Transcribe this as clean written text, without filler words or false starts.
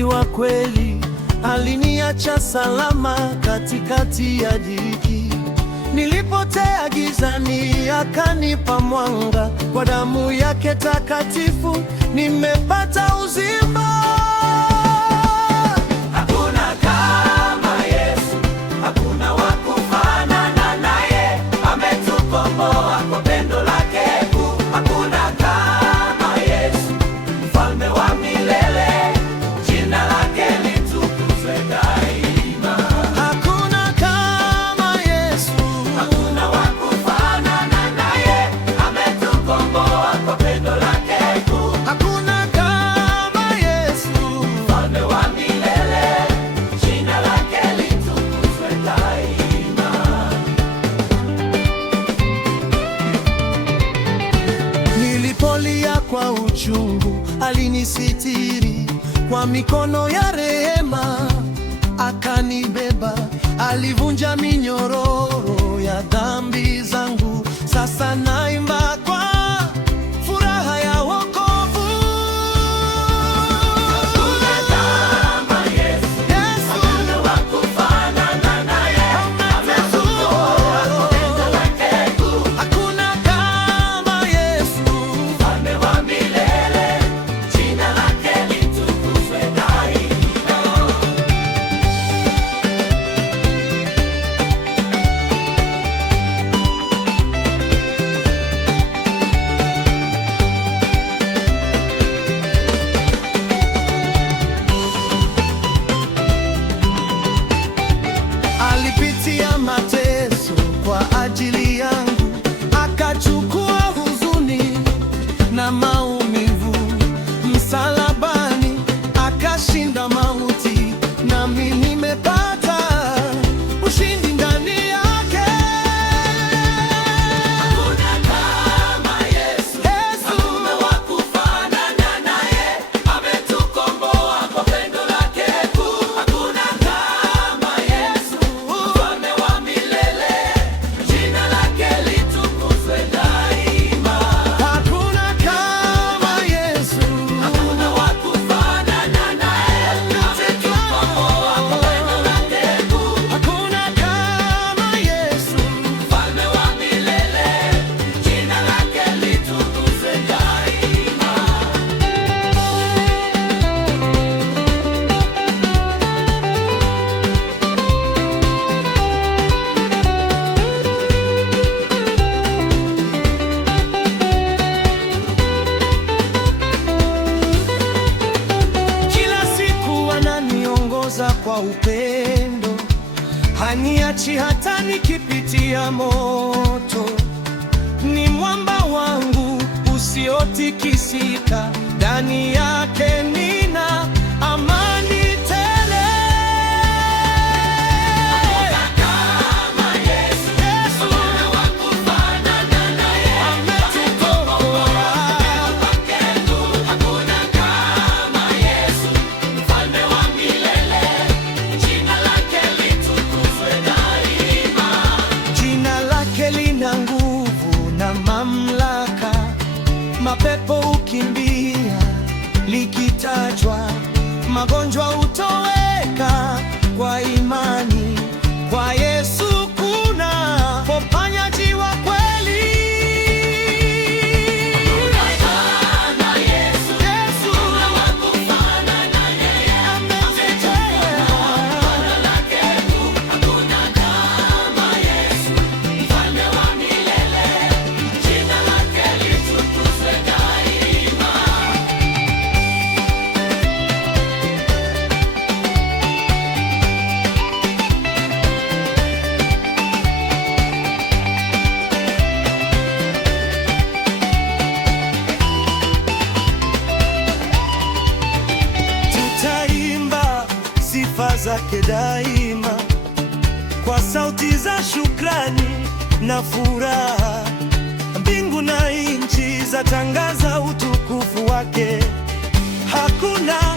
Mwokozi wa kweli aliniacha salama katikati ya dhiki. Nilipotea gizani, akanipa mwanga. Kwa damu yake takatifu nimepata uzima. Hakuna kama Yesu, hakuna wa kufanana naye. Ametukomboa kwa pendo lake kuu. Hakuna kama Yesu, mfalme wa milele. Jina lake litukuzwe daima. Hakuna kama Yesu, hakuna wa kufanana naye. Ametukomboa kwa pendo lake kuu. hakuna kama Yesu. Mfalme wa milele. Jina lake litukuzwe daima. Nilipolia kwa uchungu, alinisitiri kwa mikono ya rehema, akanibeba. Alivunja minyororo ya dhambi zangu. Sasa naimba kwa furaha ya wokovu. Hakuna kama Yesu, Yesu hakuna wa kufanana naye. Ametukomboa kwa pendo lake kuu. hakuna kama Yesu. Mfalme wa milele. Jina lake litukuzwe daima. Alipitia mateso kwa ajili yangu, akachukua huzuni na maumivu. Msalabani akashinda mauti, nami nimepata ushindi ndani yake. Hakuna kama Yesu, Yesu hakuna wa kufanana naye. Ametukomboa kwa pendo lake kuu. Hakuna kama Yesu, mfalme wa milele. Jina lake litukuzwe daima. hakuna kama Yesu. Hakuna wa kufanana naye. Ametukomboa kwa pendo lake kuu. Hakuna kama Yesu. Mfalme wa milele. Jina lake litukuzwe daima. Kila siku ananiongoza kwa upendo, haniachi hata nikipitia moto. Ni mwamba wangu usiotikisika, ndani yake nina amani tele. Kama Yesu, Yesu hakuna wa kufanana naye. ametukomboa. Hakuna kama Yesu, mfalme wa milele. Jina lake litukuzwe daima. Jina lake lina nguvu na mamlaka, mapepo ukimbia likitajwa, magonjwa hutoweka kwa imani. Kwa Yesu kuna uponyaji wa kweli. Kama Yesu, Yesu hakuna wa kufanana naye. ametukomboa. Lake kuu. Hakuna kama Yesu, mfalme wa milele. Jina lake litukuzwe daima. Tutaimba sifa zake daima kwa sauti za shukrani na furaha. Mbingu na nchi zatangaza utukufu wake. Hakuna